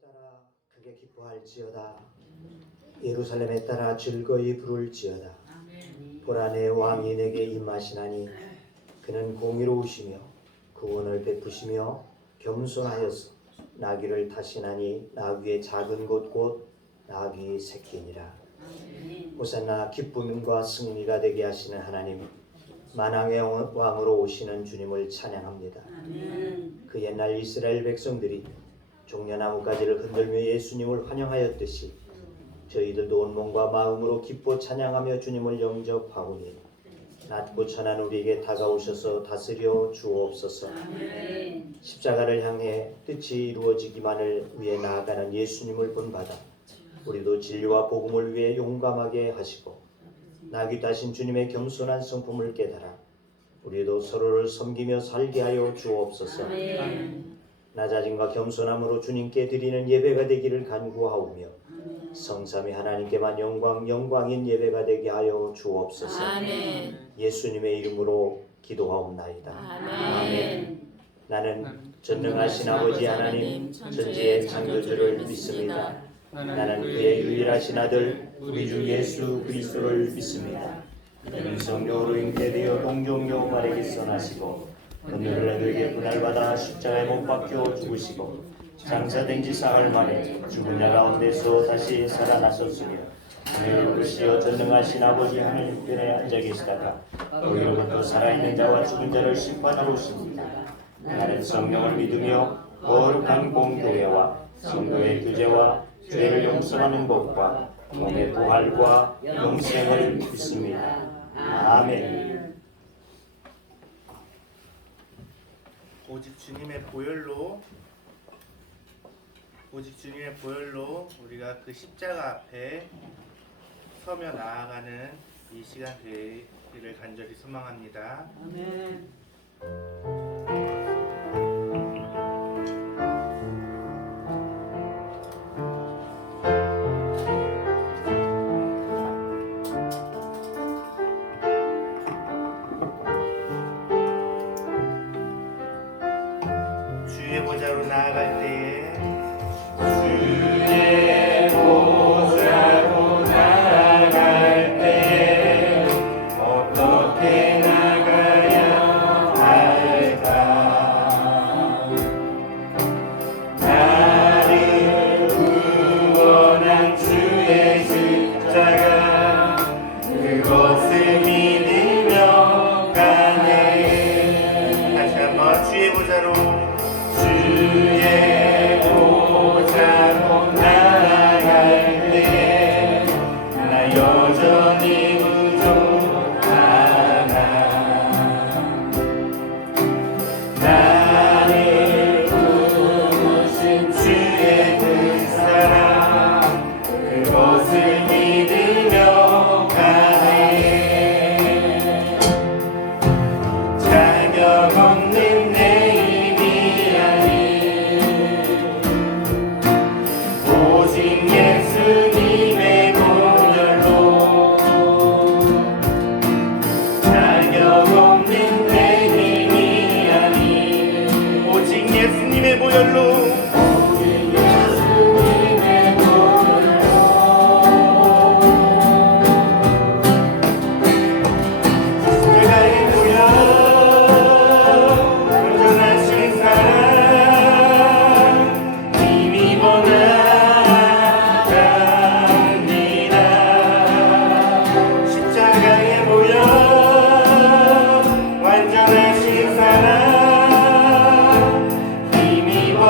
따라 크게 기뻐할지어다. 예루살렘에 따라 즐거이 부를지어다. 보라 내 왕이 내게 임하시나니 그는 공의로우시며 구원을 베푸시며 겸손하여서 나귀를 타시나니 나귀의 작은 곳 곧 나귀의 새끼니라. 호산나 기쁨과 승리가 되게 하시는 하나님, 만왕의 왕으로 오시는 주님을 찬양합니다. 그 옛날 이스라엘 백성들이 종려나무 가지를 흔들며 예수님을 환영하였듯이 저희들도 온 몸과 마음으로 기뻐 찬양하며 주님을 영접하오니 낮고 천한 우리에게 다가오셔서 다스려 주옵소서. 십자가를 향해 뜻이 이루어지기만을 위해 나아가는 예수님을 본받아 우리도 진리와 복음을 위해 용감하게 하시고 나귀 타신 주님의 겸손한 성품을 깨달아 우리도 서로를 섬기며 살게 하여 주옵소서. 낮아짐과 겸손함으로 주님께 드리는 예배가 되기를 간구하오며 성삼위 하나님께만 영광인 예배가 되게 하여 주옵소서. 예수님의 이름으로 기도하옵나이다. 아멘. 나는 전능하신 아버지 하나님 전지의 창조주를 믿습니다. 나는 그의 유일하신 아들 우리 주 예수 그리스도를 믿습니다. 그는 성령으로 잉태되어 동정녀 마리아에게서 나시고 그들을 너에게 분할받아 십자가에 못 박혀 죽으시고 장사된 지 사흘 만에 죽은 자 가운데서 다시 살아나셨으며 하늘을 오르시어 전능하신 아버지 하늘편에 앉아 계시다가 우리로부터 살아있는 자와 죽은 자를 심판하러 오십니다. 나는 성령을 믿으며 거룩한 공교회와 성도의 교제와 죄를 용서하는 법과 몸의 부활과 영생을 믿습니다. 아멘. 오직 주님의 보혈로 우리가 그 십자가 앞에 서며 나아가는 이 시간 되기를 간절히 소망합니다. 아멘. 주의 보좌로 나아갈 때에 어떻게 나가야 할까? 나를 구원한 주의 십자가 그것을 믿으며 가네. 다시 한번 주의 보좌로 나아갈 때에 나 여전히 부족하나. 나를 부르신 주의 그 사랑 그것을 믿으며 가네. 자격 없는 내 힘이 오직 예수님의 보혈로 자격 없는 내 힘이 아닌 오직 예수님의 보혈로 십자가의 보혈 온전하신 사랑 힘입어 나갑니다. 십자가의 보혈 완전하신 사랑 힘입어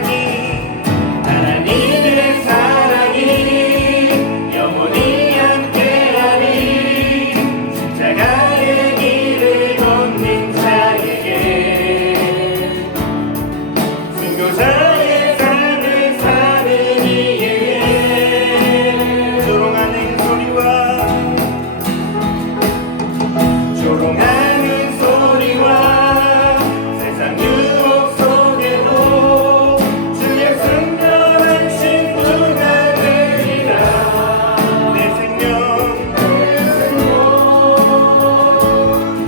사랑이 하나님의 사랑이 영원히 함께하리 십자가의 길을 걷는 자에게 순교자의 삶을 사는 이에게 조롱하는 소리와 세상 유혹 속에도 주의 순결한 신부가 되리라 내 생명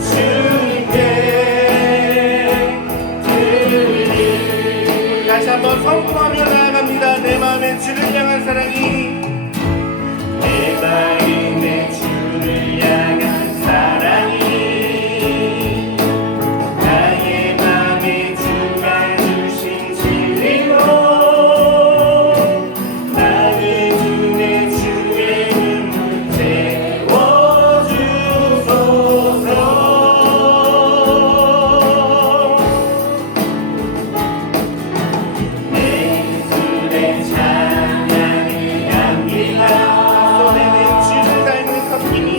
주님께 드리리 다시 한번 선포하며 나아갑니다. 내 마음에 주를 향한 사랑이 내 마음에 주를 향한 사랑이 나의 맘에 주가 주신 진리로 나의 눈에 주의 눈물 채워주소서 내 입술에 찬양을 남기라 손에는 주를 닮은 섬김이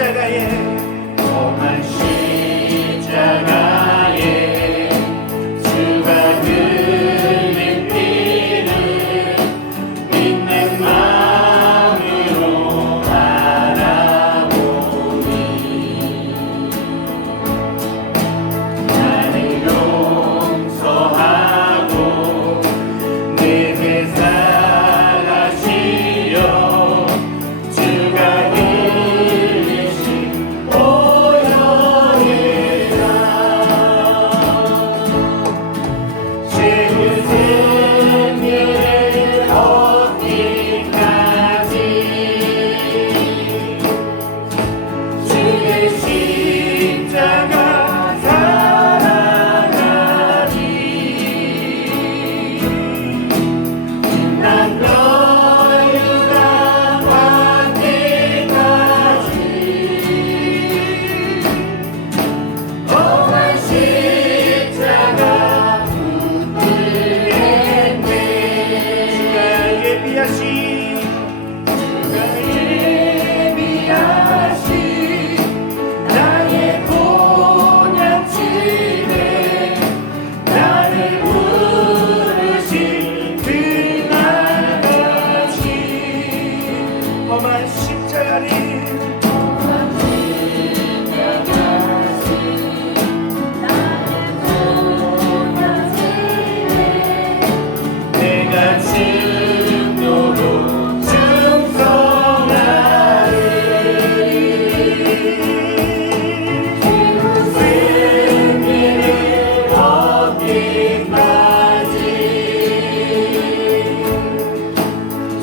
십자가에 험한 십자가에 주가 흘린 피를 믿는 마음으로 바라보니 나를 용서하고 내 죄 사하시어 주가 흘리신 보혈이라 최후 승리를 얻기까지 주의 십자가 사랑하리 난 너를 받기까지 험한 십자가 붙들겠네 주가 예비하신 나의 본향집에 나를 부르신 그날같이 험한 십자가를 내가 증도로 충성하리 승리를 얻기까지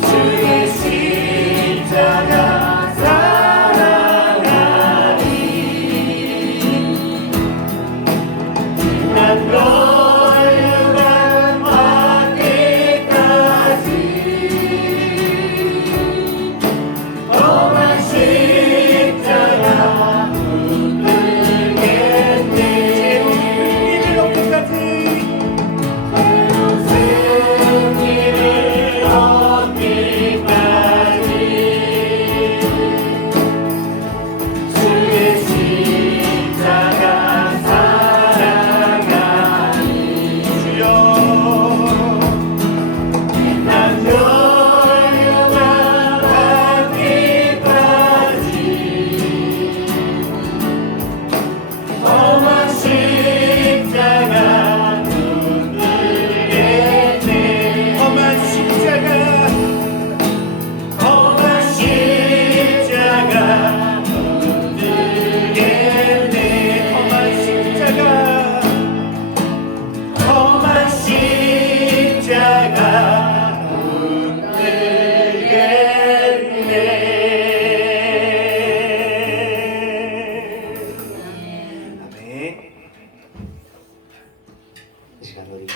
주의 십자가 사랑하리 난 너를 받기까지 험한 십자가 붙들겠네 승리를 얻기까지 승리를 얻기까지 주의 십자가 사랑하리 주여 난 너를 받기까지 험한 십자가 붙들겠네 험한 십자가 붙들겠네 험한 십자가 붙들겠네 아멘. 이 시간 우리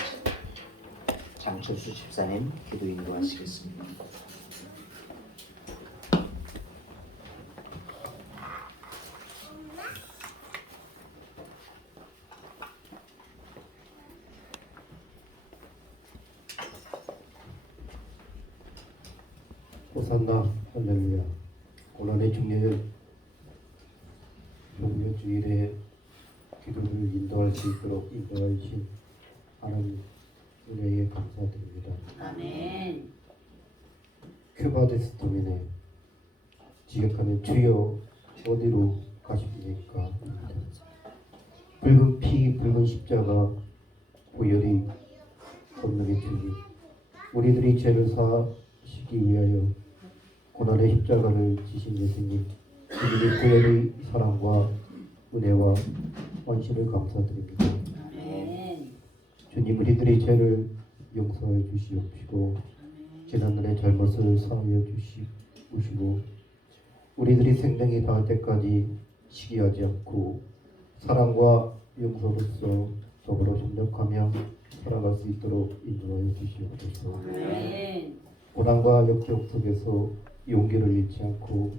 장철수 집사님 기도 인도하시겠습니다. 호산나 할렐루야. 고난의 중요일 종료 주일에 기도를 인도할 수 있도록 인도하신 하나님 은혜에 감사드립니다. 아멘. 큐바데스 도미네 지역하는 주여 어디로 가십니까? 붉은 피 붉은 십자가 보혈이 건너게 주님 우리들이 죄를 사시기 위하여 고난의 십자가를 지신 예수님 주님의 보혈의 사랑과 은혜와 원신을 감사드립니다. 아멘. 주님 우리들의 죄를 용서해 주시옵시고 지난날의 잘못을 사하여 주시옵시고 우리들이 생명이 닿을 때까지 시기하지 않고 사랑과 용서로서 더불어 협력하며 살아갈 수 있도록 인도하여 주시옵소서. 아멘. 고난과 역경 속에서 용기를 잃지 않고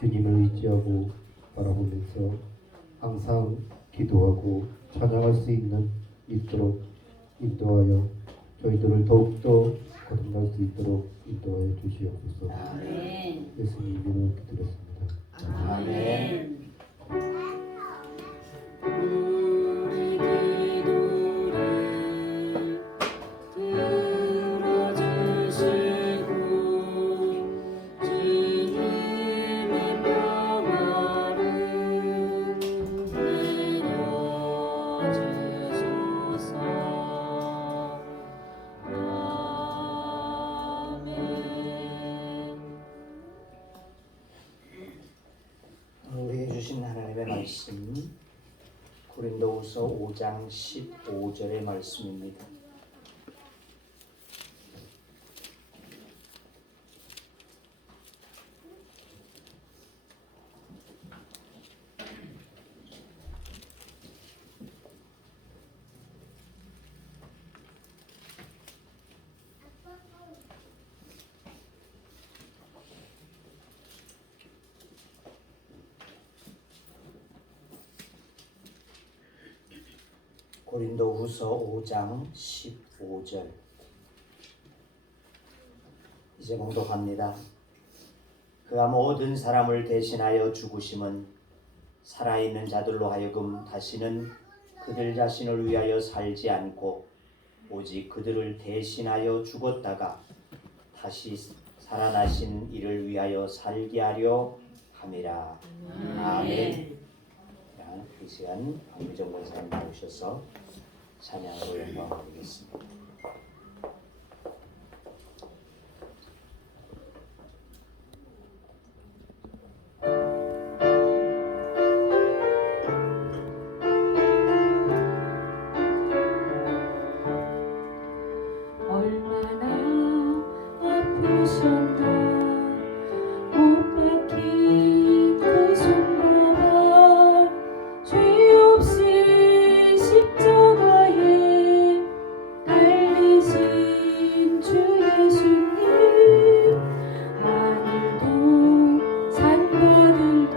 주님을 의지하고 바라보면서 항상 기도하고 찬양할 수 있도록 인도하여 저희들을 더욱더 거듭날 수 있도록 인도하여 주시옵소서. 아멘. 예수님 이름으로 기도드렸습니다. 아멘. 우리 기도를 들어주시고 주님의 평화를 내려주소서. 아멘. 우리에게 주신 하나님의 말씀 고린도후서 5장 15절의 말씀입니다. 고린도후서 5장 15절 이제 봉독합니다. 그가 모든 사람을 대신하여 죽으심은 살아있는 자들로 하여금 다시는 그들 자신을 위하여 살지 않고 오직 그들을 대신하여 죽었다가 다시 살아나신 이를 위하여 살게 하려 함이라. 아멘. 이 시간 박미정 권사님 나오셔서 찬양으로 영광드리겠습니다. 얼마나 아프셨나 못 박힌 그 손가락 죄 없이 십자가에 달리신 주 예수님 하늘도 산과들도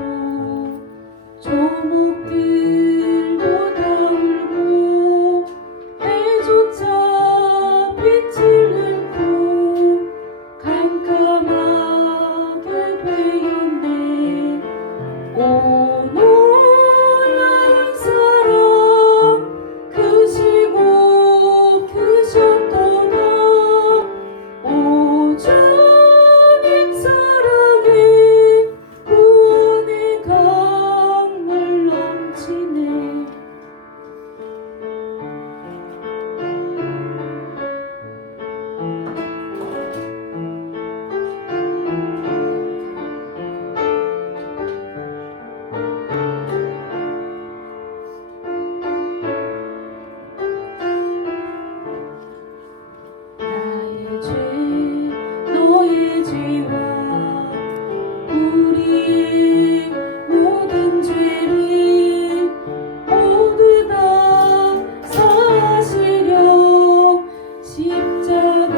조목들도 다 울고 해조차 빛을 잃고 캄캄하게 되었네. 오 놀라운 사랑 크시고 크셨도다. 오 주님 사랑이 구원의 강물 넘치네. 나의 죄 너의 죄와 우리의 모든 죄를 모두 다 사하시려 십자가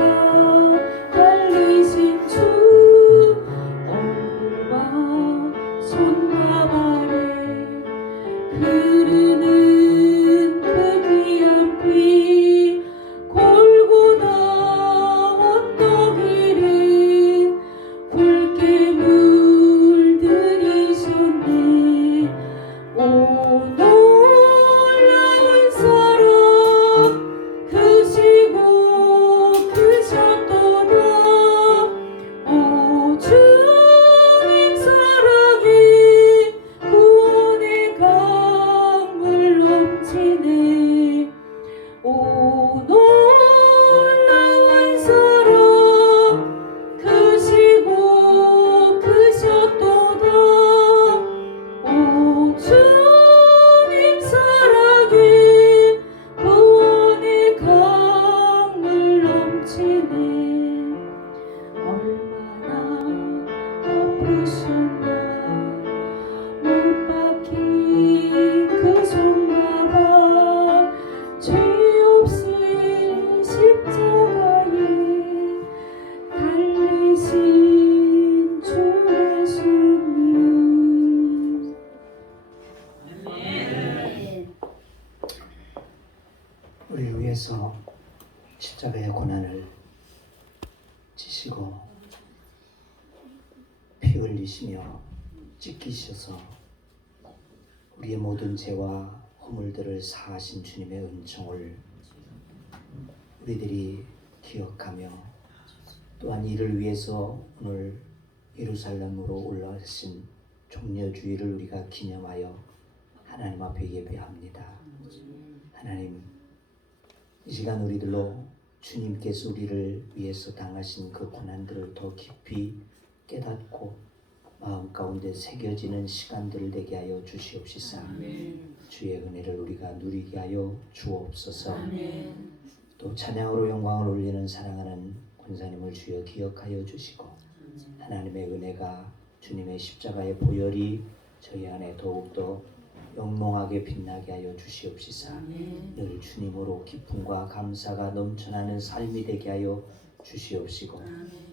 달리신 주 얼굴과 손과 발에 흐르는 그 귀한 피 골고다 언덕 위를 굵게 물들이셨네. 오 놀라운 사랑 크시고 크셨도다. 오 주님 사랑이 구원의 강물 넘치네. 오 놀라운 사랑 크시고 크셨도다. 오 주님 사랑이 구원의 강물 넘치네. 얼마나 아프셨나 못 박힌 그 손가락 죄 없이 십자가에 달리신 주 예수님. 아멘. 우리 위해서 십자가의 고난을 지시고 피 흘리시며 찢기셔서 우리의 모든 죄와 허물들을 사하신 주님의 은총을 우리들이 기억하며 또한 이를 위해서 오늘 예루살렘으로 올라가신 종려주의를 우리가 기념하여 하나님 앞에 예배합니다. 하나님, 이 시간 우리들로 주님께서 우리를 위해서 당하신 그 고난들을 더 깊이 깨닫고 마음 가운데 새겨지는 시간들을 되게 하여 주시옵시사. 주의 은혜를 우리가 누리게 하여 주옵소서. 또 찬양으로 영광을 올리는 사랑하는 권사님을 주여 기억하여 주시고 하나님의 은혜가 주님의 십자가의 보혈이 저희 안에 더욱더 영롱하게 빛나게 하여 주시옵시사. 늘 주님으로 기쁨과 감사가 넘쳐나는 삶이 되게 하여 주시옵시고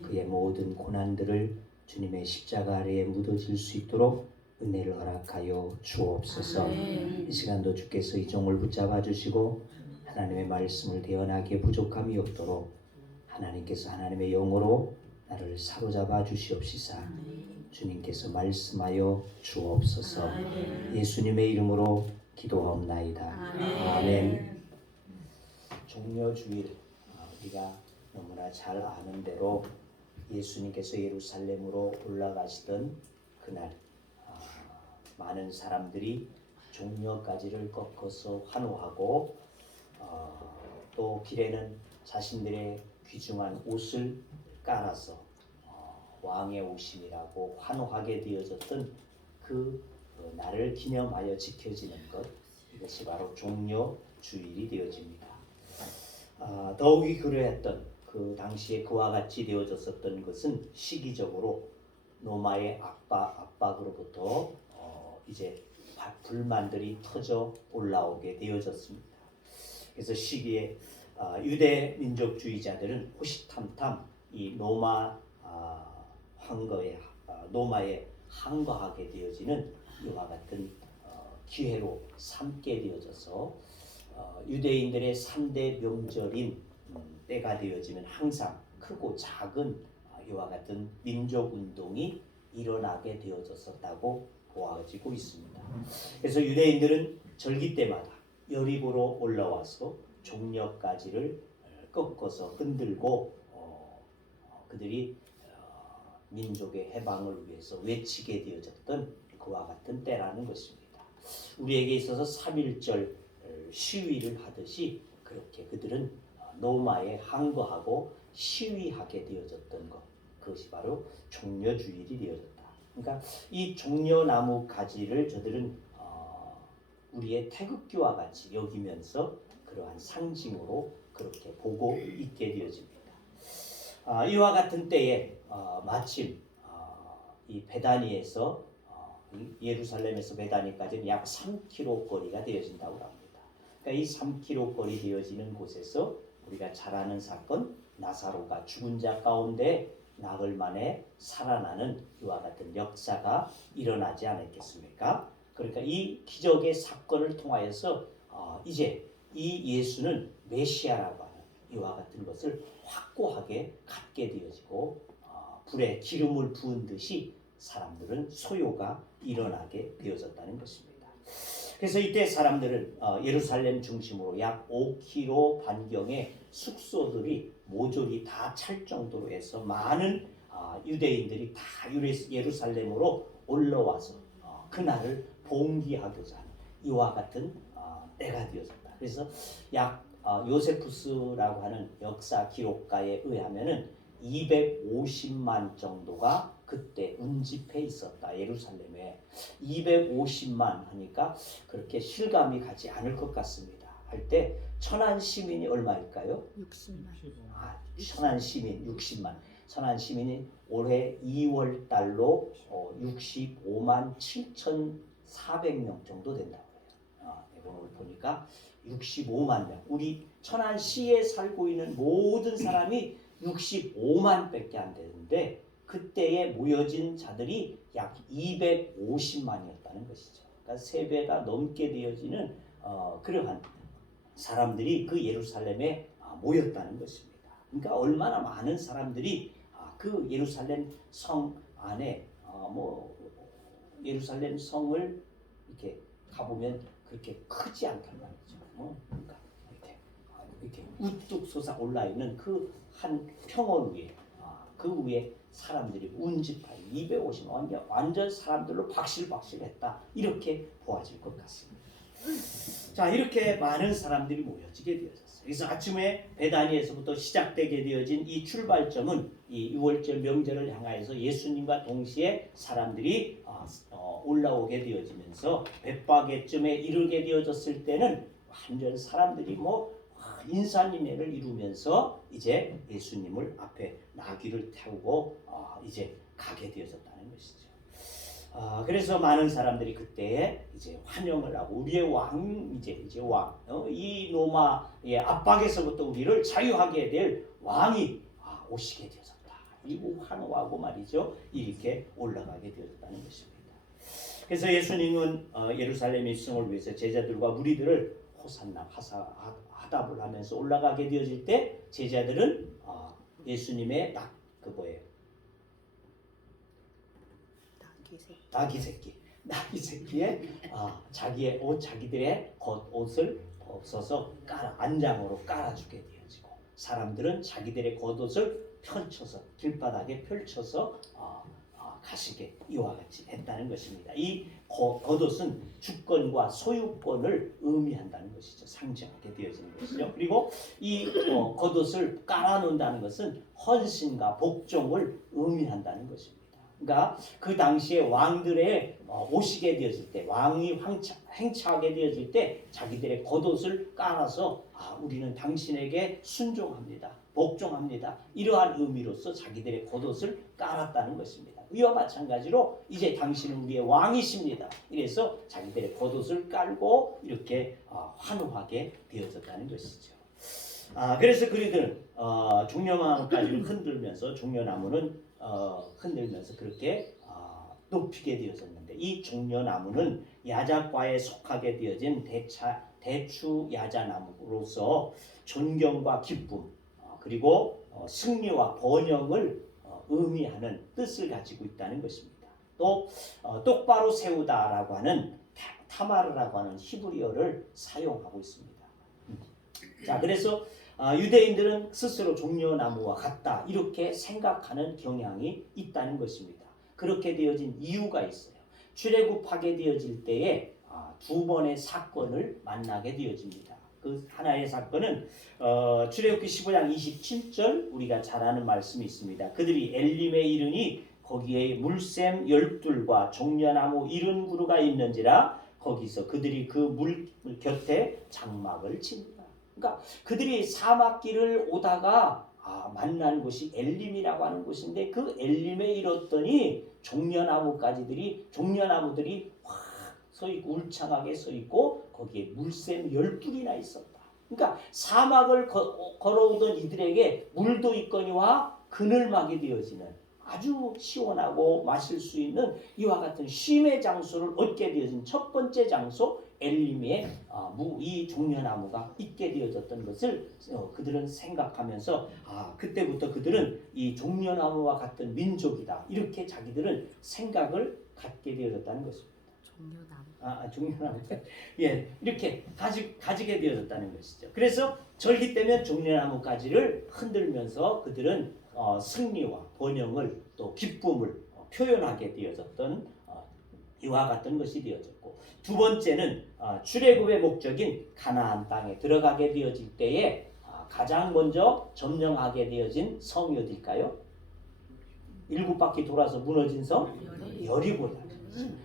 그의 모든 고난들을 주님의 십자가 아래에 묻어질 수 있도록 은혜를 허락하여 주옵소서. 이 시간도 주께서 이 종을 붙잡아 주시고 하나님의 말씀을 대언하기에 부족함이 없도록 하나님께서 하나님의 영으로 나를 사로잡아 주시옵시사. 주님께서 말씀하여 주옵소서. 예수님의 이름으로 기도하옵나이다. 아멘. 종려주일, 우리가 너무나 잘 아는 대로 예수님께서 예루살렘으로 올라가시던 그날 많은 사람들이 종려가지를 꺾어서 환호하고 또 길에는 자신들의 귀중한 옷을 깔아서 왕의 오심이라고 환호하게 되어졌던 그 날을 기념하여 지켜지는 것, 이것이 바로 종려주일이 되어집니다. 더욱이 그러했던 그 당시에 그와 같이 되어졌었던 것은 시기적으로 로마의 압박으로부터 이제 불만들이 터져 올라오게 되어졌습니다. 그래서 시기에 유대 민족주의자들은 호시탐탐 이 로마에 항거하게 되어지는 이와 같은 기회로 삼게 되어져서 유대인들의 3대 명절인 때가 되어지면 항상 크고 작은 이와 같은 민족운동이 일어나게 되어졌었다고 보아지고 있습니다. 그래서 유대인들은 절기 때마다 여리고로 올라와서 종려가지를 꺾어서 흔들고 그들이 민족의 해방을 위해서 외치게 되어졌던 그와 같은 때라는 것입니다. 우리에게 있어서 3.1절 시위를 하듯이 그렇게 그들은 로마에 항거하고 시위하게 되어졌던 것, 그것이 바로 종려주일이 되어졌다. 그러니까 이 종려나무 가지를 저들은 우리의 태극기와 같이 여기면서 그러한 상징으로 그렇게 보고 있게 되어집니다. 이와 같은 때에 마침 이 베다니에서 예루살렘에서 베다니까지는 약 3km 거리가 되어진다고 합니다. 그러니까 이 3km 거리 되어지는 곳에서 우리가 잘 아는 사건, 나사로가 죽은 자 가운데 나흘 만에 살아나는 이와 같은 역사가 일어나지 않았겠습니까? 그러니까 이 기적의 사건을 통하여서 이제 이 예수는 메시아라고 하는 이와 같은 것을 확고하게 갖게 되어지고 불에 기름을 부은 듯이 사람들은 소요가 일어나게 되어졌다는 것입니다. 그래서 이때 사람들은 예루살렘 중심으로 약 5km 반경의 숙소들이 모조리 다 찰 정도로 해서 많은 유대인들이 다 예루살렘으로 올라와서 그날을 봉기하고자 하는 이와 같은 때가 되어졌다. 그래서 약 요세푸스라고 하는 역사 기록가에 의하면은 250만 정도가 그때 운집해 있었다. 예루살렘에 250만 하니까 그렇게 실감이 가지 않을 것 같습니다. 할 때 천안 시민이 얼마일까요? 60만. 천안 시민 60만. 천안 시민이 올해 2월 달로 65만 7,400명 정도 된다고 해요. 오늘 보니까 65만 명. 우리 천안시에 살고 있는 모든 사람이 65만 밖에 안 되는데 그때에 모여진 자들이 약 250만이었다는 것이죠. 그러니까 3배가 넘게 되어지는 그러한 사람들이 그 예루살렘에 모였다는 것입니다. 그러니까 얼마나 많은 사람들이 그 예루살렘 성 안에 예루살렘 성을 이렇게 가보면 그렇게 크지 않단 말이죠. 그러니까 이렇게 우뚝 솟아 올라 있는 그 한 평원 위에 그 위에 사람들이 운집하여 250만 완전 사람들로 박실박실했다 이렇게 보아질 것 같습니다. 자, 이렇게 많은 사람들이 모여지게 되어졌어요. 그래서 아침에 베다니에서부터 시작되게 되어진 이 출발점은 이 6월절 명절을 향하여서 예수님과 동시에 사람들이 올라오게 되어지면서 벳바게쯤에 이르게 되어졌을 때는 완전 사람들이 인산인해를 이루면서 이제 예수님을 앞에 나귀를 태우고 이제 가게 되어졌다는 것이죠. 그래서 많은 사람들이 그때 이제 환영을 하고 우리의 왕 이제 왕 이 로마의 압박에서부터 우리를 자유하게 될 왕이 오시게 되어졌다. 이고 환호하고 말이죠. 이렇게 올라가게 되어졌다는 것입니다. 그래서 예수님은 예루살렘 입성을 위해서 제자들과 무리들을 호산나 하답을 하면서 올라가게 되어질 때 제자들은 예수님의 나귀 새끼에 자기들의 겉옷을 벗어서 안장으로 깔아주게 되어지고 사람들은 자기들의 겉옷을 펼쳐서 길바닥에 펼쳐서 가시게 이와 같이 했다는 것입니다. 이 겉옷은 주권과 소유권을 의미한다는 것이죠. 상징하게 되어지는 것이죠. 그리고 이 겉옷을 깔아놓는다는 것은 헌신과 복종을 의미한다는 것입니다. 그러니까 그 당시에 왕들의 오시게 되었을 때 왕이 행차하게 되었을 때 자기들의 겉옷을 깔아서 우리는 당신에게 순종합니다. 복종합니다. 이러한 의미로서 자기들의 겉옷을 깔았다는 것입니다. 이와 마찬가지로 이제 당신은 우리의 왕이십니다. 이래서 자기들의 겉옷을 깔고 이렇게 환호하게 되어졌다는 것이죠. 그래서 그들은 종려나무까지를 흔들면서 종려나무는 흔들면서 그렇게 높이게 되어졌는데 이 종려나무는 야자과에 속하게 되어진 대추 야자나무로서 존경과 기쁨 그리고 승리와 번영을 의미하는 뜻을 가지고 있다는 것입니다. 또 똑바로 세우다라고 하는 타마르라고 하는 히브리어를 사용하고 있습니다. 자, 그래서 유대인들은 스스로 종려나무와 같다 이렇게 생각하는 경향이 있다는 것입니다. 그렇게 되어진 이유가 있어요. 출애굽하게 되어질 때에 두 번의 사건을 만나게 되어집니다. 그 하나의 사건은 출애굽기 15장 27절 우리가 잘 아는 말씀이 있습니다. 그들이 엘림에 이르니 거기에 물샘 12과 종려나무 70그루가 있는지라 거기서 그들이 그 물 곁에 장막을 칩니다. 그러니까 그들이 사막길을 오다가 만난 곳이 엘림이라고 하는 곳인데 그 엘림에 이뤘더니 종려나무들이 확 서 있고 울창하게 서 있고 거기에 물샘 12이나 있었다. 그러니까 사막을 걸어오던 이들에게 물도 있거니와 그늘막이 되어지는 아주 시원하고 마실 수 있는 이와 같은 쉼의 장소를 얻게 되어진 첫 번째 장소 엘림에 이 종려나무가 있게 되어졌던 것을 그들은 생각하면서 그때부터 그들은 이 종려나무와 같은 민족이다 이렇게 자기들은 생각을 갖게 되어졌다는 것입니다. 종려나무. 예, 이렇게 가지게 되어졌다는 것이죠. 그래서 절기 때면 종려나무가지를 흔들면서 그들은 승리와 번영을 또 기쁨을 표현하게 되어졌던 이와 같은 것이 되어졌고 두 번째는 출애굽의 목적인 가나안 땅에 들어가게 되어질 때에 가장 먼저 점령하게 되어진 성이 어딜까요? 7바퀴 돌아서 무너진 성? 여리고다.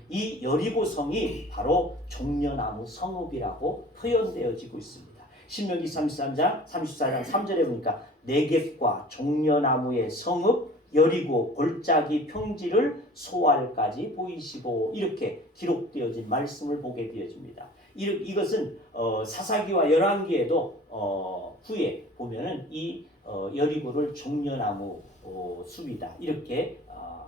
이 여리고 성이 바로 종려나무 성읍이라고 표현되어지고 있습니다. 신명기 34장 3절에 보니까 네겝과 종려나무의 성읍 여리고 골짜기 평지를 소알까지 보이시고 이렇게 기록되어진 말씀을 보게 되어집니다. 이것은 사사기와 열왕기에도 후에 보면은 이 여리고를 종려나무 숲이다 이렇게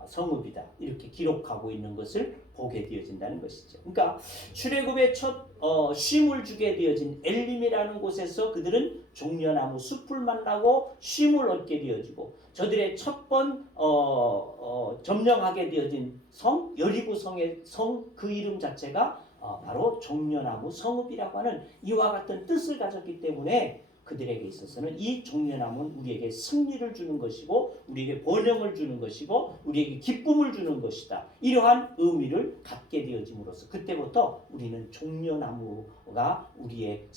성읍이다 이렇게 기록하고 있는 것을 보게 되어진다는 것이죠. 그러니까 출애굽의 첫 쉼을 주게 되어진 엘림이라는 곳에서 그들은 종려나무 숲을 만나고 쉼을 얻게 되어지고 저들의 첫 번 점령하게 되어진 성 여리고 성의 성 그 이름 자체가 바로 종려나무 성읍이라고 하는 이와 같은 뜻을 가졌기 때문에 그들에게 있어서는 이 종려나무는 우리에게 승리를 주는 것이고 우리에게 번영을 주는 것이고 우리에게 기쁨을 주는 것이다. 이러한 의미를 갖게 되어짐으로써 그때부터 우리는 종려나무가 우리의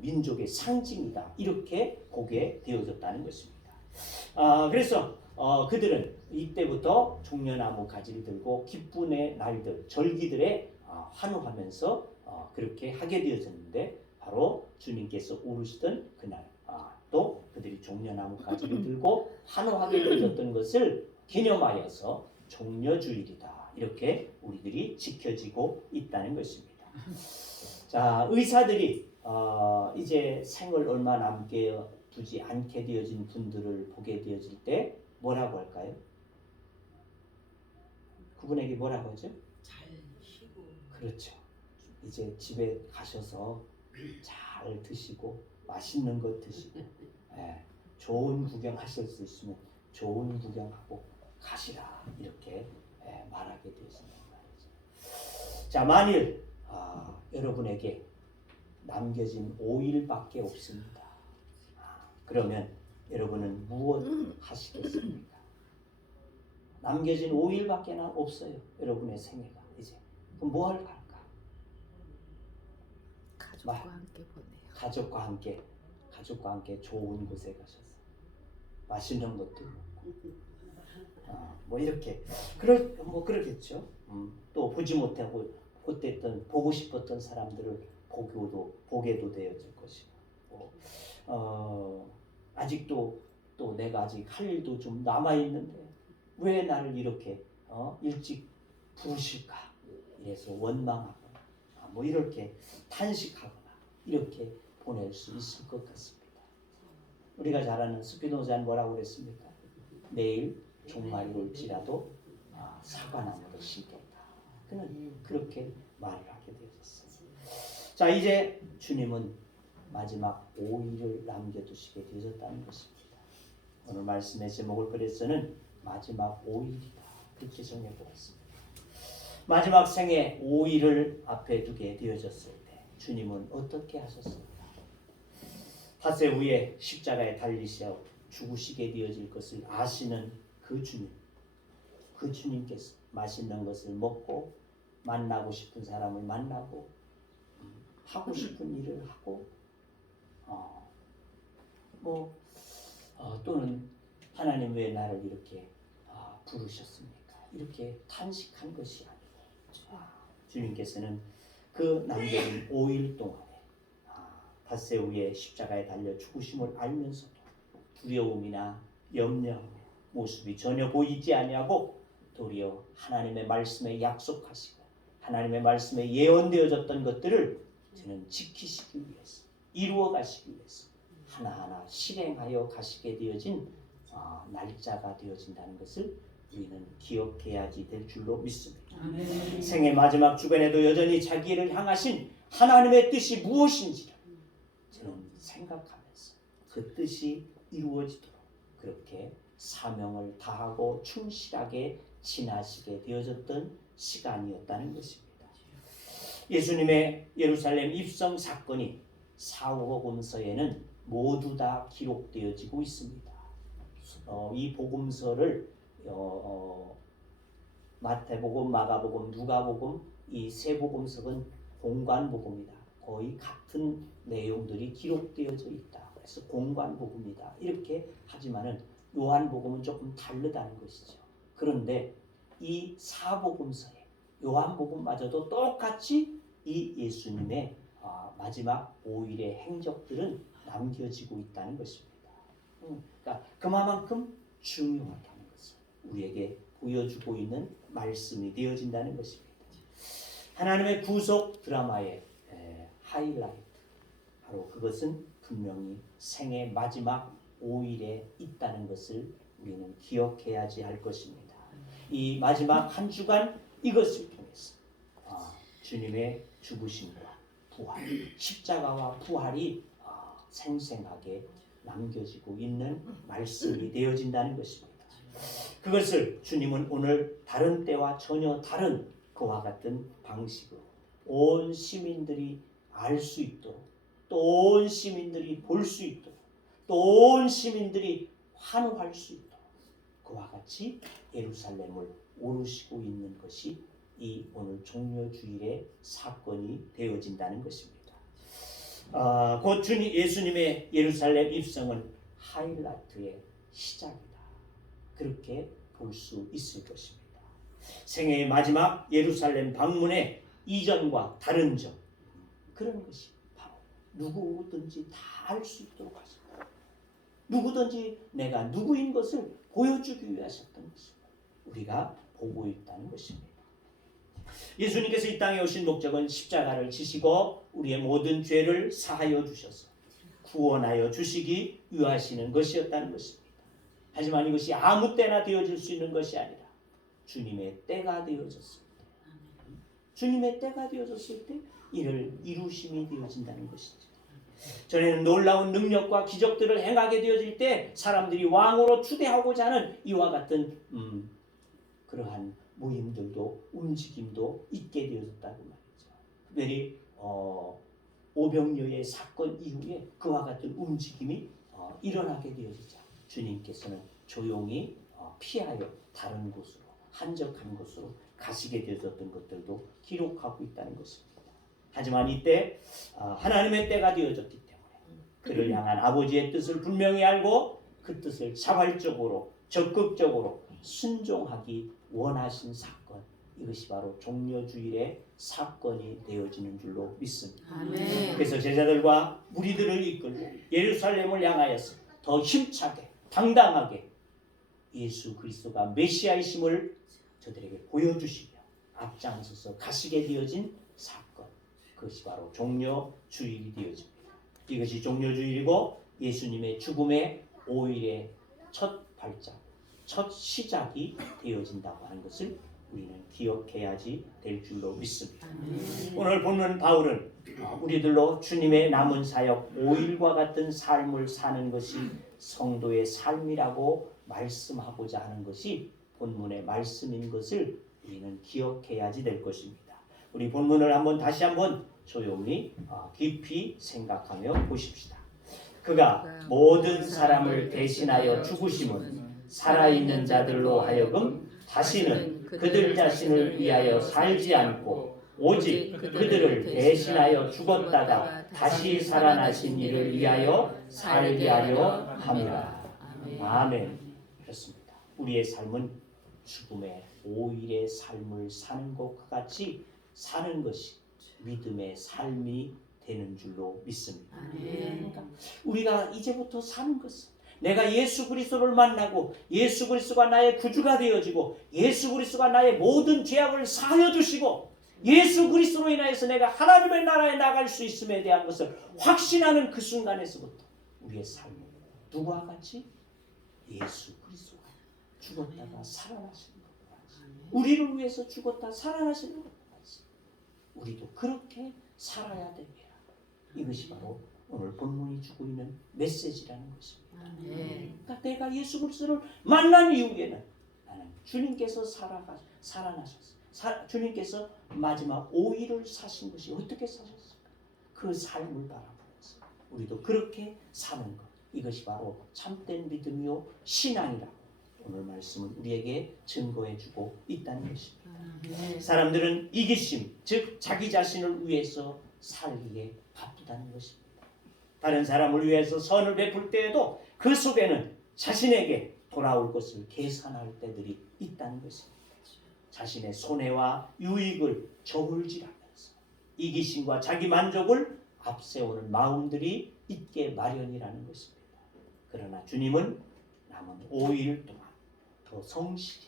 민족의 상징이다. 이렇게 보게 되어졌다는 것입니다. 그래서 그들은 이때부터 종려나무 가지를 들고 기쁨의 날들, 절기들에 환호하면서 그렇게 하게 되어졌는데 바로 주님께서 오르시던 그날 또 그들이 종려나무 가지를 들고 환호하게 되어졌던 것을 기념하여서 종려주일이다. 이렇게 우리들이 지켜지고 있다는 것입니다. 자, 의사들이 이제 생을 얼마 남게 두지 않게 되어진 분들을 보게 되어질 때 뭐라고 할까요? 그분에게 뭐라고 하죠? 잘 쉬고. 그렇죠. 이제 집에 가셔서 잘 드시고 맛있는 것 드시고 좋은 구경하실 수 있으면 좋은 구경하고 가시라 이렇게 말하게 되신단 말이죠. 자, 만일 여러분에게 남겨진 5일밖에 없습니다. 그러면 여러분은 무엇 하시겠습니까? 남겨진 5일밖에 없어요. 여러분의 생애가 이제 그럼 뭐 할까? 가족과 함께 보내요. 가족과 함께 좋은 곳에 가셔서 맛있는 것도 먹고 뭐 이렇게 그러겠죠. 또 보지 못하고 못했던 보고 싶었던 사람들을 보게도 되어질 것이고 아직도 또 내가 아직 할 일도 좀 남아 있는데 왜 나를 이렇게 일찍 부르실까? 이래서 원망하거나 뭐 이렇게 탄식하거나 이렇게 보낼 수 있을 것 같습니다. 우리가 잘 아는 스피노자는 뭐라고 그랬습니까? 내일 종말이 올지라도 사과나무를 심겠다. 그는 그렇게 말을 하게 되었어요. 자, 이제 주님은 마지막 5일을 남겨두시게 되었다는 것입니다. 오늘 말씀의 제목을 그래서는 마지막 5일이다. 그렇게 정해보았습니다. 마지막 생애 5일을 앞에 두게 되어졌을 때 주님은 어떻게 하셨습니까? 닷새 후에 십자가에 달리셔 죽으시게 되어질 것을 아시는 그 주님, 그 주님께서 맛있는 것을 먹고 만나고 싶은 사람을 만나고 하고 싶은 일을 하고 또는 하나님 왜 나를 이렇게 부르셨습니까? 이렇게 탄식한 것이 아니고 주님께서는 그 남겨진 5일 동안에 닷새 후에 십자가에 달려 죽으심을 알면서도 두려움이나 염려의 모습이 전혀 보이지 아니하고 도리어 하나님의 말씀에 약속하시고 하나님의 말씀에 예언되어졌던 것들을 저는 지키시기 위해서 이루어 가시기 위해서 하나하나 실행하여 가시게 되어진 날짜가 되어진다는 것을 우리는 기억해야지 될 줄로 믿습니다. 생의 마지막 주간에도 여전히 자기를 향하신 하나님의 뜻이 무엇인지를 저는 생각하면서 그 뜻이 이루어지도록 그렇게 사명을 다하고 충실하게 지나시게 되어졌던 시간이었다는 것입니다. 예수님의 예루살렘 입성 사건이 사복음서에는 모두 다 기록되어지고 있습니다. 이 복음서를 마태복음, 마가복음, 누가복음 이 세 복음서는 공관복음이다. 거의 같은 내용들이 기록되어져 있다. 그래서 공관복음이다. 이렇게 하지만은 요한복음은 조금 다르다는 것이죠. 그런데 이 사복음서에 요한복음마저도 똑같이 이 예수님의 마지막 5일의 행적들은 남겨지고 있다는 것입니다. 그러니까 그만큼 중요하다는 것을 우리에게 보여주고 있는 말씀이 되어진다는 것입니다. 하나님의 구속 드라마의 하이라이트 바로 그것은 분명히 생의 마지막 5일에 있다는 것을 우리는 기억해야지 할 것입니다. 이 마지막 한 주간 이것을 통해서 주님의 죽으심과 부활, 십자가와 부활이 생생하게 남겨지고 있는 말씀이 되어진다는 것입니다. 그것을 주님은 오늘 다른 때와 전혀 다른 그와 같은 방식으로 온 시민들이 알 수 있도록, 또 온 시민들이 볼 수 있도록, 또 온 시민들이 환호할 수 있도록 그와 같이 예루살렘을 오르시고 있는 것이 이 오늘 종려주일의 사건이 되어진다는 것입니다. 곧 예수님의 예루살렘 입성은 하이라이트의 시작이다. 그렇게 볼 수 있을 것입니다. 생애의 마지막 예루살렘 방문의 이전과 다른 점, 그런 것이 바로 누구든지 다 알 수 있도록 하셨다. 누구든지 내가 누구인 것을 보여주기 위해 하셨던 것입니다. 우리가 보고 있다는 것입니다. 예수님께서 이 땅에 오신 목적은 십자가를 지시고 우리의 모든 죄를 사하여 주셔서 구원하여 주시기 위하시는 것이었다는 것입니다. 하지만 이것이 아무 때나 되어질 수 있는 것이 아니라 주님의 때가 되어졌을 때, 주님의 때가 되어졌을 때 이를 이루심이 되어진다는 것이죠. 전에는 놀라운 능력과 기적들을 행하게 되어질 때 사람들이 왕으로 추대하고자 하는 이와 같은 그러한 모임들도 움직임도 있게 되어졌다고 말이죠. 특별히 오병이어의 사건 이후에 그와 같은 움직임이 일어나게 되어지자 주님께서는 조용히 피하여 다른 곳으로, 한적한 곳으로 가시게 되어졌던 것들도 기록하고 있다는 것입니다. 하지만 이때 하나님의 때가 되어졌기 때문에 그를 향한 아버지의 뜻을 분명히 알고 그 뜻을 자발적으로 적극적으로 순종하기 원하신 사건, 이것이 바로 종려주일의 사건이 되어지는 줄로 믿습니다. 아멘. 그래서 제자들과 무리들을 이끌고 예루살렘을 향하여서 더 힘차게 당당하게 예수 그리스도가 메시아이심을 저들에게 보여주시며 앞장서서 가시게 되어진 사건, 그것이 바로 종려주일이 되어집니다. 이것이 종려주일이고 예수님의 죽음의 5일의 첫 발작, 첫 시작이 되어진다고 하는 것을 우리는 기억해야지 될 줄로 믿습니다. 오늘 본문 바울은 우리들로 주님의 남은 사역 5일과 같은 삶을 사는 것이 성도의 삶이라고 말씀하고자 하는 것이 본문의 말씀인 것을 우리는 기억해야지 될 것입니다. 우리 본문을 다시 한번 조용히 깊이 생각하며 보십시다. 그가 모든 사람을 대신하여 죽으심은 살아있는 자들로 하여금 다시는 그들 자신을 위하여 살지 않고 오직 그들을 대신하여 죽었다가 다시 살아나신 이를 위하여 살게 하려 함이라. 아멘. 그렇습니다. 우리의 삶은 죽음의 5일의 삶을 사는 것과 같이 사는 것이 믿음의 삶이 되는 줄로 믿습니다. 그러니까 우리가 이제부터 사는 것은 내가 예수 그리스도를 만나고 예수 그리스도가 나의 구주가 되어지고 예수 그리스도가 나의 모든 죄악을 사하여 주시고 예수 그리스도로 인하여서 내가 하나님의 나라에 나갈 수 있음에 대한 것을 확신하는 그 순간에서부터 우리의 삶은 누구와 같이 예수 그리스도가 죽었다가 살아나시는 것과 같이 우리를 위해서 죽었다 살아나시는 것과 같이 우리도 그렇게 살아야 됩니다. 이것이 바로 오늘 본문이 주고 있는 메시지라는 것입니다. 그러니까 내가 예수 그리스도를 만난 이후에는 나는 주님께서 살아나셨어요. 주님께서 마지막 5일을 사신 것이 어떻게 사셨을까? 그 삶을 바라보면서 우리도 그렇게 사는 것, 이것이 바로 참된 믿음이요 신앙이라고 오늘 말씀은 우리에게 증거해주고 있다는 것입니다. 사람들은 이기심, 즉 자기 자신을 위해서 살기에 바쁘다는 것입니다. 다른 사람을 위해서 선을 베풀 때에도 그 속에는 자신에게 돌아올 것을 계산할 때들이 있다는 것입니다. 자신의 손해와 유익을 저울질하면서 이기심과 자기 만족을 앞세우는 마음들이 있게 마련이라는 것입니다. 그러나 주님은 남은 5일 동안 더 성실히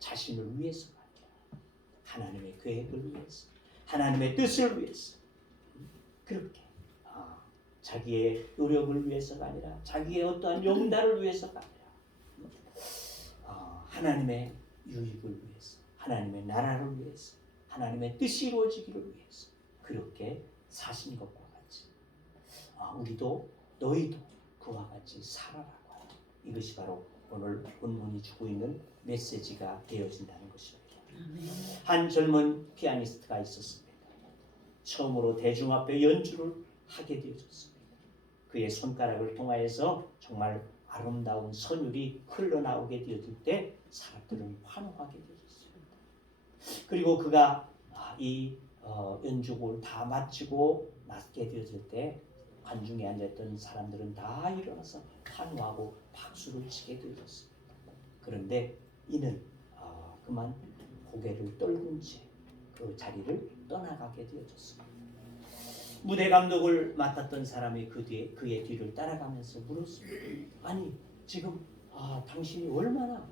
자신을 위해서가 아니라 하나님의 계획을 위해서, 하나님의 뜻을 위해서 그렇게 자기의 노력을 위해서가 아니라 자기의 어떠한 영달을 위해서가 아니라 하나님의 유익을 위해서, 하나님의 나라를 위해서 하나님의 뜻이 이루어지기를 위해서 그렇게 사신 것과 같이 우리도 너희도 그와 같이 살아라고 하는 이것이 바로 오늘 본문이 주고 있는 메시지가 되어진다는 것입니다. 한 젊은 피아니스트가 있었습니다. 처음으로 대중 앞에 연주를 하게 되어졌습니다. 그의 손가락을 통하여서 정말 아름다운 선율이 흘러나오게 되어질 때 사람들은 환호하게 되었습니다. 그리고 그가 이 연주곡을 다 마치고 낫게 되어질 때 관중에 앉았던 사람들은 다 일어나서 환호하고 박수를 치게 되었습니다. 그런데 이는 그만 고개를 떨군 채 그 자리를 떠나가게 되어졌습니다. 무대 감독을 맡았던 사람이 그의 뒤를 따라가면서 물었습니다. 아니 지금 당신이 얼마나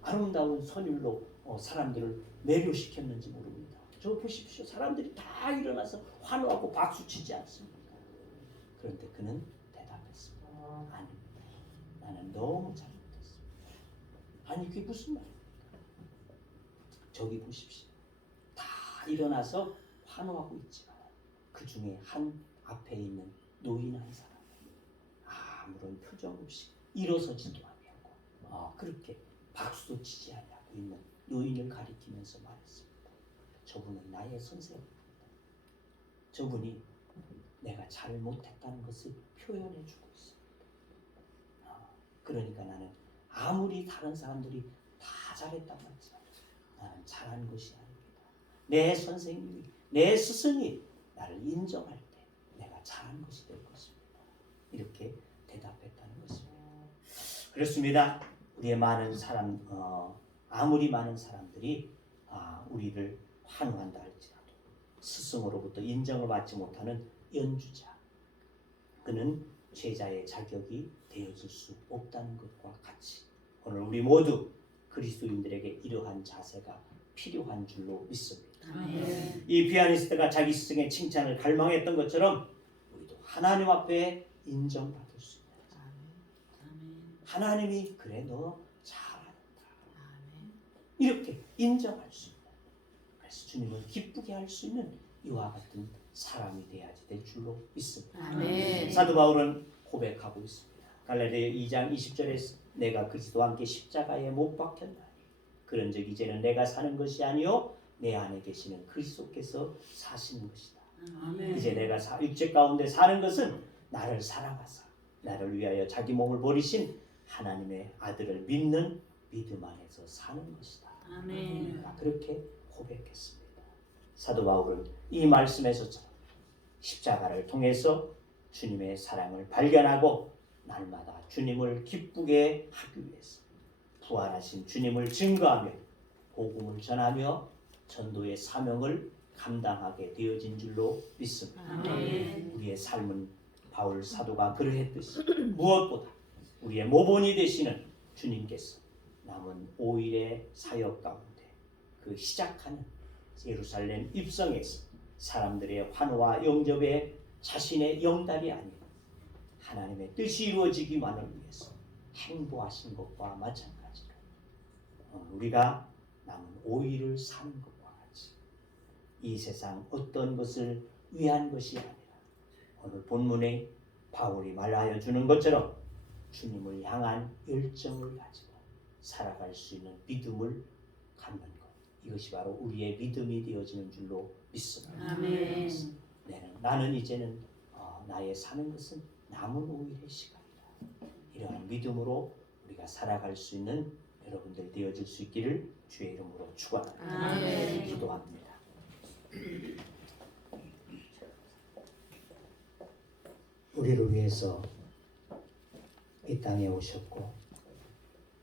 아름다운 선율로 사람들을 매료시켰는지 모릅니다. 저 보십시오. 사람들이 다 일어나서 환호하고 박수치지 않습니까? 그런데 그는 대답했습니다. 아닙니다. 나는 너무 잘못했습니다. 아니 그게 무슨 말입니까? 저기 보십시오. 다 일어나서 환호하고 있지만 그 중에 한 앞에 있는 노인 한 사람 아무런 표정 없이 일어서지도 아니하고 그렇게 박수도 치지 아니하고 있는 노인을 가리키면서 말했습니다. 저분은 나의 선생입니다. 저분이 내가 잘못했다는 것을 표현해 주고 있습니다. 그러니까 나는 아무리 다른 사람들이 다 잘했다고 하지만 나는 잘한 것이 아닙니다. 내 선생님이 내 스승이 나를 인정할 때 내가 잘한 것이 될 것입니다. 이렇게 대답했다는 것입니다. 그렇습니다. 우리의 많은 사람 아무리 많은 사람들이 우리를 환호한다 할지라도 스승으로부터 인정을 받지 못하는 연주자 그는 제자의 자격이 되어줄 수 없다는 것과 같이 오늘 우리 모두 그리스도인들에게 이러한 자세가 필요한 줄로 믿습니다. 이 피아니스트가 자기 스승의 칭찬을 갈망했던 것처럼 우리도 하나님 앞에 인정받을 수 있는 하나님이 그래 너 잘한다 이렇게 인정할 수 있는 그래서 주님을 기쁘게 할 수 있는 이와 같은 사람이 되어야지 될 줄로 믿습니다. 사도 바울은 고백하고 있습니다. 갈라디아 2장 20절에 내가 그리스도와 함께 십자가에 못 박혔나니 그런즉 이제는 내가 사는 것이 아니요 내 안에 계시는 그리스도께서 사시는 것이다. 이제 내가 육체 가운데 사는 것은 나를 사랑하사 나를 위하여 자기 몸을 버리신 하나님의 아들을 믿는 믿음 안에서 사는 것이다. 그렇게 고백했습니다. 사도 바울은 이 말씀에서처럼 십자가를 통해서 주님의 사랑을 발견하고 날마다 주님을 기쁘게 하기 위해서 부활하신 주님을 증거하며 복음을 전하며 전도의 사명을 감당하게 되어진 줄로 믿습니다. 우리의 삶은 바울 사도가 그러했듯이 무엇보다 우리의 모본이 되시는 주님께서 남은 5일의 사역 가운데 그 시작하는 예루살렘 입성에서 사람들의 환호와 영접에 자신의 영달이 아닌 하나님의 뜻이 이루어지기만을 위해서 행보하신 것과 마찬가지로 우리가 남은 5일을 사는 것과 같이 이 세상 어떤 것을 위한 것이 아니라 오늘 본문에 바울이 말하여 주는 것처럼 주님을 향한 열정을 가지고 살아갈 수 있는 믿음을 갖는 것 이것이 바로 우리의 믿음이 되어지는 줄로 믿습니다. 나는 이제는 나의 사는 것은 남은 5일의 시간이다. 이러한 믿음으로 우리가 살아갈 수 있는 여러분들 되어질 수 있기를 주의 이름으로 축원합니다. 기도합니다. 우리를 위해서 이 땅에 오셨고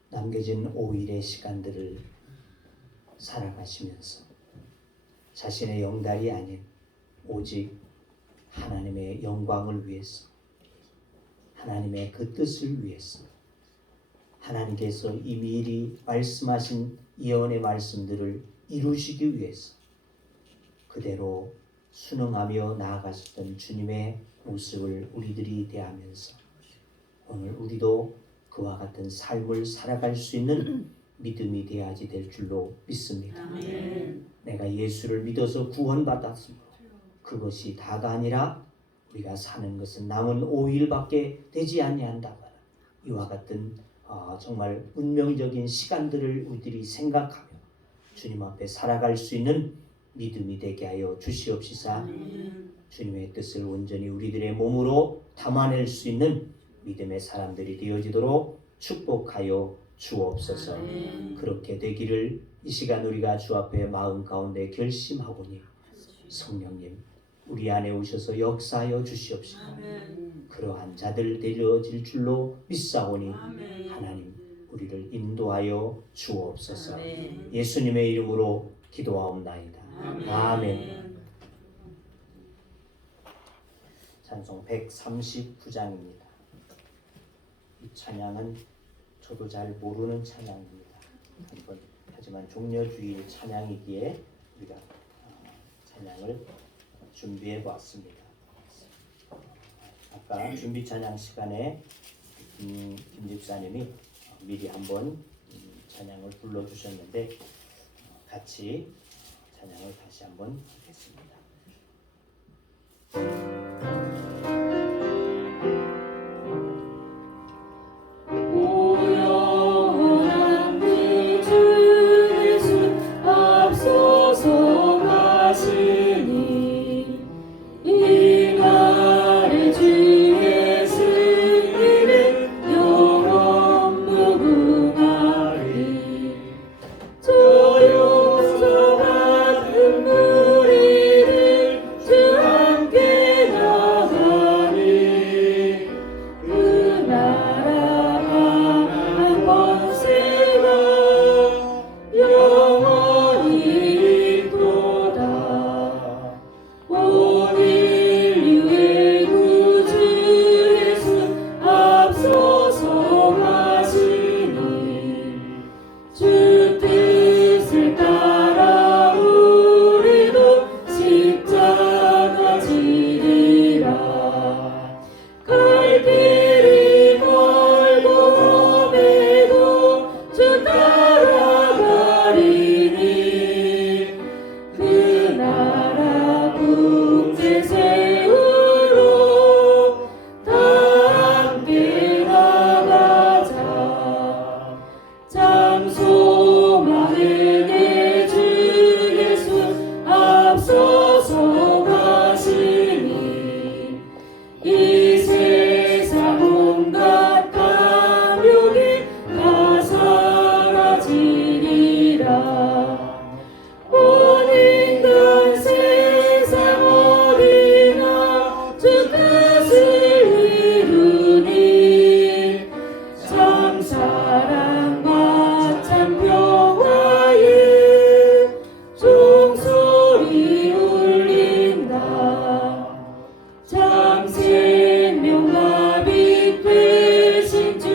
남겨진 5일의 시간들을 살아가시면서 자신의 영달이 아닌 오직 하나님의 영광을 위해서 하나님의 그 뜻을 위해서 하나님께서 이미 미리 말씀하신 예언의 말씀들을 이루시기 위해서 그대로 순응하며 나아가셨던 주님의 모습을 우리들이 대하면서 오늘 우리도 그와 같은 삶을 살아갈 수 있는 믿음이 되어야지 될 줄로 믿습니다. 내가 예수를 믿어서 구원받았습니다. 그것이 다가 아니라 우리가 사는 것은 남은 5일밖에 되지 아니한다고 하는 이와 같은 정말 운명적인 시간들을 우리들이 생각하며 주님 앞에 살아갈 수 있는 믿음이 되게 하여 주시옵시사. 주님의 뜻을 온전히 우리들의 몸으로 담아낼 수 있는 믿음의 사람들이 되어지도록 축복하여 주옵소서. 그렇게 되기를 이 시간 우리가 주 앞에 마음 가운데 결심하오니 성령님 우리 안에 오셔서 역사하여 주시옵시고 그러한 자들 되어질 줄로 믿사오니 하나님 우리를 인도하여 주옵소서. 예수님의 이름으로 기도하옵나이다. 아멘. 찬송 139장입니다. 이 찬양은 저도 잘 모르는 찬양입니다. 하지만 종려주일 찬양이기에 우리가 찬양을 준비해 보았습니다. 아까 준비 찬양 시간에 김 집사님이 미리 한번 찬양을 불러주셨는데 같이 찬양을 다시 한번 하겠습니다. 오영원한 그 주 예수 앞서서 가시니 이 날의 주의 승리는 영원 무궁하리. 저 용서받은 무리들 주 함께 나가리. 그 나라 강한 권세가 영원히 있도다. 온 인류의 구주 예수 앞서서 가시니 주 뜻을 따라 우리도 십자가 지리라. 갈 길이 멀고 험해도 주 따라가리니 그 나라 국제 세우러 다 함께 나가자. 참 소망을 내 주 예수 앞서서 가시니 이 세상 온갖 감욕이 다 사라지리라. 온 인간 세상 어디나 주 뜻을 이루니 참 사랑과 참 평화의 종소리 울린다. 참 생명과 빛 되신 주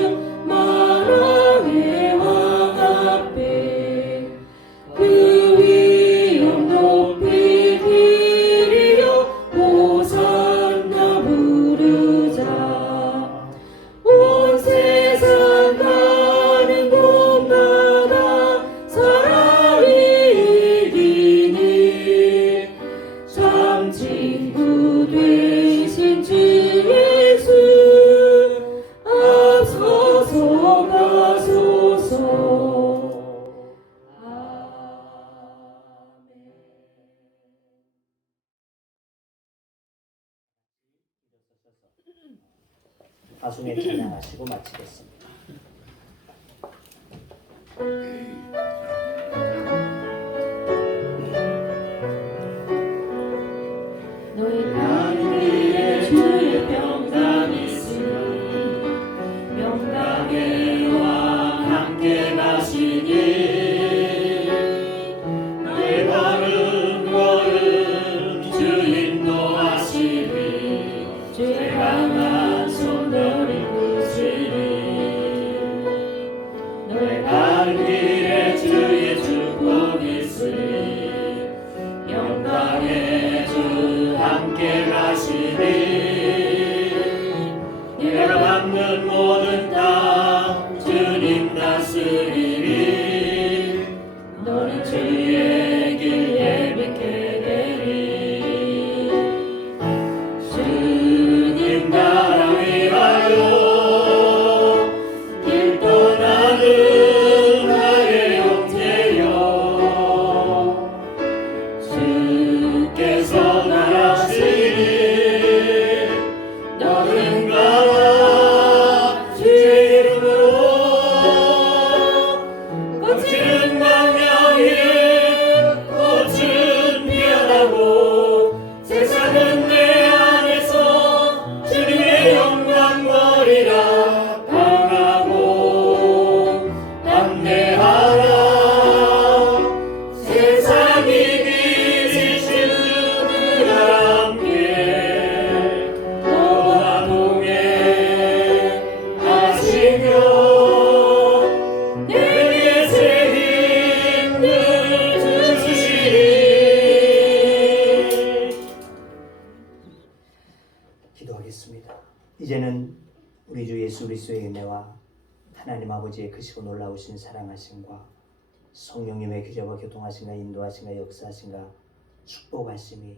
만왕의 왕 앞에 그 위엄 높이 기리려 호산나 부르자. 온 세상 가는 곳마다 사랑이 이기니 참 친구 되신 주 예수 앞서서 가소서. 아멘. 하순에 찬양하시고 마치겠습니다. 너희 가운데 주의 평강이 있으니 평강의 왕 함께 가시니 너희 걸음 걸음 주 인도하시니 주의 강한 손을 이끄시니 너희 가는 길에 주의 축복이 있으니 영광의 주 함께 가시니 내가 받는 모든 땅 주님 다스리니 너는 주의 길 기도하겠습니다. 이제는 우리 주 예수 그리스도의 은혜와 하나님 아버지의 크시고 놀라우신 사랑하심과 성령님의 교제와 교통하심과 인도하심과 역사하심과 축복하심이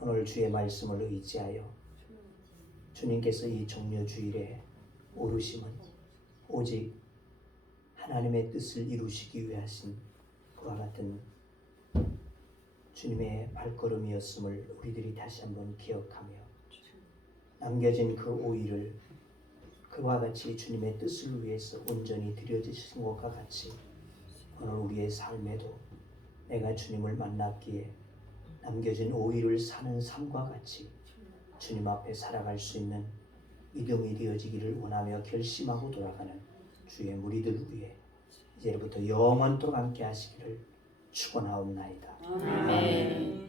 오늘 주의 말씀을 의지하여 주님께서 이 종려 주일에 오르심은 오직 하나님의 뜻을 이루시기 위해 하신 그와 같은 주님의 발걸음이었음을 우리들이 다시 한번 기억하며 남겨진 그 5일을 그와 같이 주님의 뜻을 위해서 온전히 드려지신 것과 같이 오늘 우리의 삶에도 내가 주님을 만났기에 남겨진 5일을 사는 삶과 같이 주님 앞에 살아갈 수 있는 믿음이 되어지기를 원하며 결심하고 돌아가는 주의 무리들 위해 이제부터 영원토록 함께 하시기를 축원하옵나이다. 아멘.